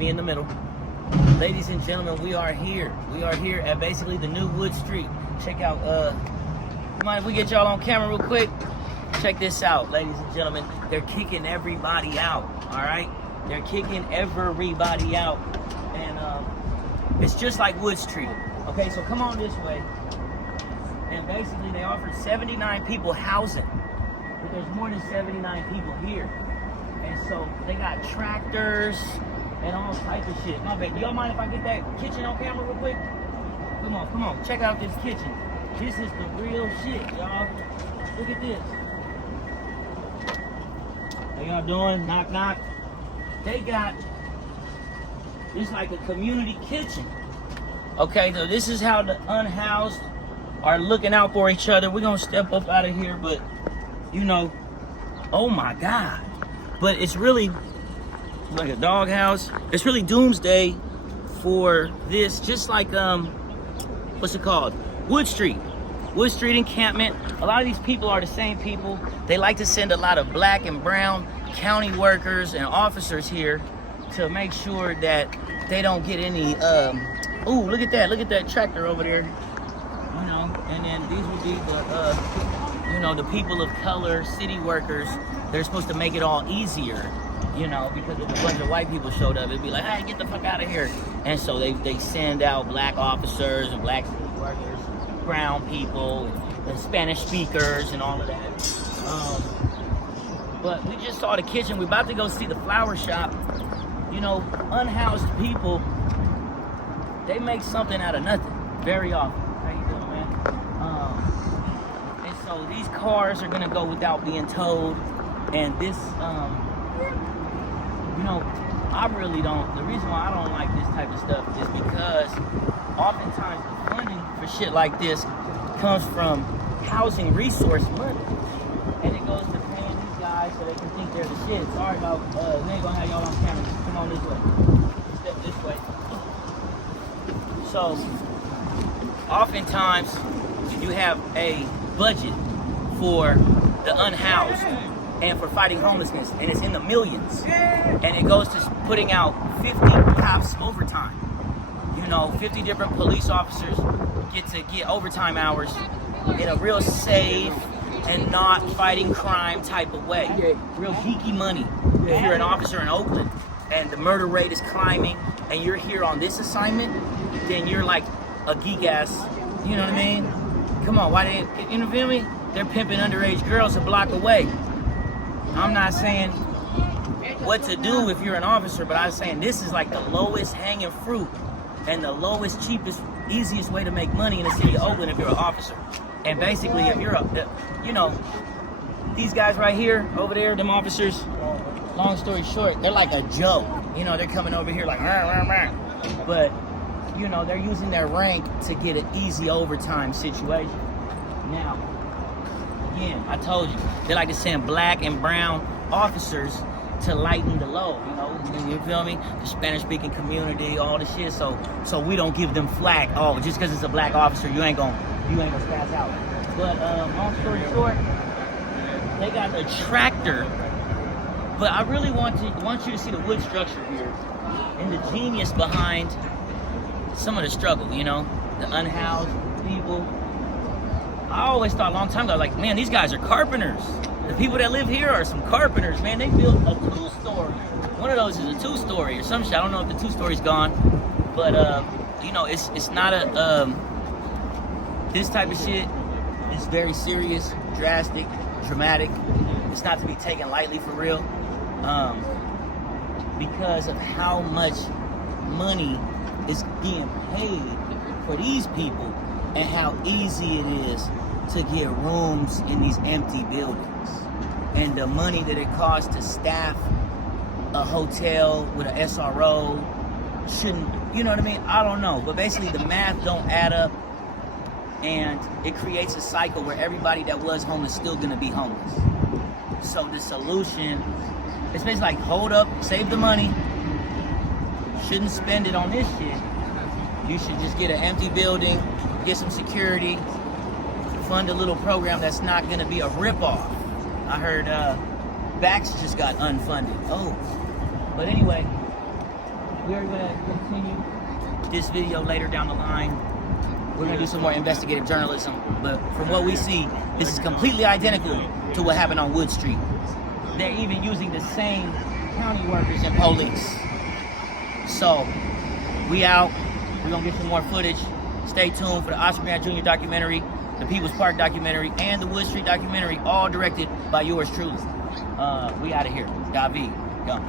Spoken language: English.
Me in the middle. Ladies and gentlemen, we are here. We are here at basically the new Wood Street. Check out, mind if we get y'all on camera real quick? Check this out, ladies and gentlemen. They're kicking everybody out, all right? They're kicking everybody out. And it's just like Wood Street. Okay, so come on this way. And basically they offered 79 people housing. But there's more than 79 people here. And so they got tractors and all types of shit. My bad. Y'all mind if I get that kitchen on camera real quick? Come on. Check out this kitchen. This is the real shit, y'all. Look at this. How y'all doing? Knock, knock. They got, it's like a community kitchen. Okay, so this is how the unhoused are looking out for each other. We're gonna step up out of here, but you know, oh my God. But it's really like a doghouse. It's really doomsday for this, just like, what's it called? Wood Street encampment. A lot of these people are the same people. They like to send a lot of black and brown county workers and officers here to make sure that they don't get any, ooh, look at that tractor over there. You know, and then these would be the, you know, the people of color, city workers. They're supposed to make it all easier, you know, because if a bunch of white people showed up, it'd be like, hey, get the fuck out of here. And so they send out black officers and black city workers, brown people, and Spanish speakers and all of that. But we just saw the kitchen. We're about to go see the flower shop. You know, unhoused people, they make something out of nothing very often. How you doing, man? And so these cars are gonna go without being towed. And this, you know, I really don't, the reason why I don't like this type of stuff is because oftentimes the funding for shit like this comes from housing resource money. And it goes to paying these guys so they can think they're the shit. Sorry about, we ain't gonna have y'all on camera. Come on this way. Step this way. So, oftentimes you have a budget for the unhoused and for fighting homelessness, and it's in the millions. And it goes to putting out 50 cops overtime. You know, 50 different police officers get overtime hours in a real safe and not fighting crime type of way. Real geeky money. If you're an officer in Oakland and the murder rate is climbing and you're here on this assignment, then you're like a geek ass, you know what I mean? Come on, why didn't, you feel me? They're pimping underage girls a block away. I'm not saying what to do if you're an officer, but I'm saying this is like the lowest hanging fruit and the lowest, cheapest, easiest way to make money in the city of Oakland if you're an officer. And basically, if you're you know, these guys right here, over there, them officers, long story short, they're like a joke. You know, they're coming over here like, rah, rah, rah. But, you know, they're using their rank to get an easy overtime situation. Now, again, I told you, they like to send black and brown officers to lighten the load, you know, you feel me? The Spanish-speaking community, all the shit, so we don't give them flack. Oh, just because it's a black officer, you ain't gonna spaz out. But long story short, they got a tractor. But I really want you to see the wood structure here and the genius behind some of the struggle, you know, the unhoused people. I always thought a long time ago, like, man, these guys are carpenters. The people that live here are some carpenters, man. They built a 2-story. One of those is a 2-story or some shit. I don't know if the 2-story's gone, but you know, it's not a this type of shit is very serious, drastic, dramatic. It's not to be taken lightly for real, because of how much money is being paid for these people and how easy it is to get rooms in these empty buildings. And the money that it costs to staff a hotel with an SRO shouldn't, you know what I mean? I don't know. But basically the math don't add up, and it creates a cycle where everybody that was homeless is still gonna be homeless. So the solution is basically like, hold up, save the money, shouldn't spend it on this shit. You should just get an empty building, get some security, fund a little program that's not gonna be a ripoff. I heard Bax just got unfunded. Oh, but anyway, we're gonna continue this video later down the line. We're gonna do some more investigative journalism, but from what we see, this is completely identical to what happened on Wood Street. They're even using the same county workers and police. So, we out. We're gonna get some more footage. Stay tuned for the Oscar Grant Jr. documentary, the People's Park documentary, and the Wood Street documentary, all directed by yours truly. We out of here. David. Go.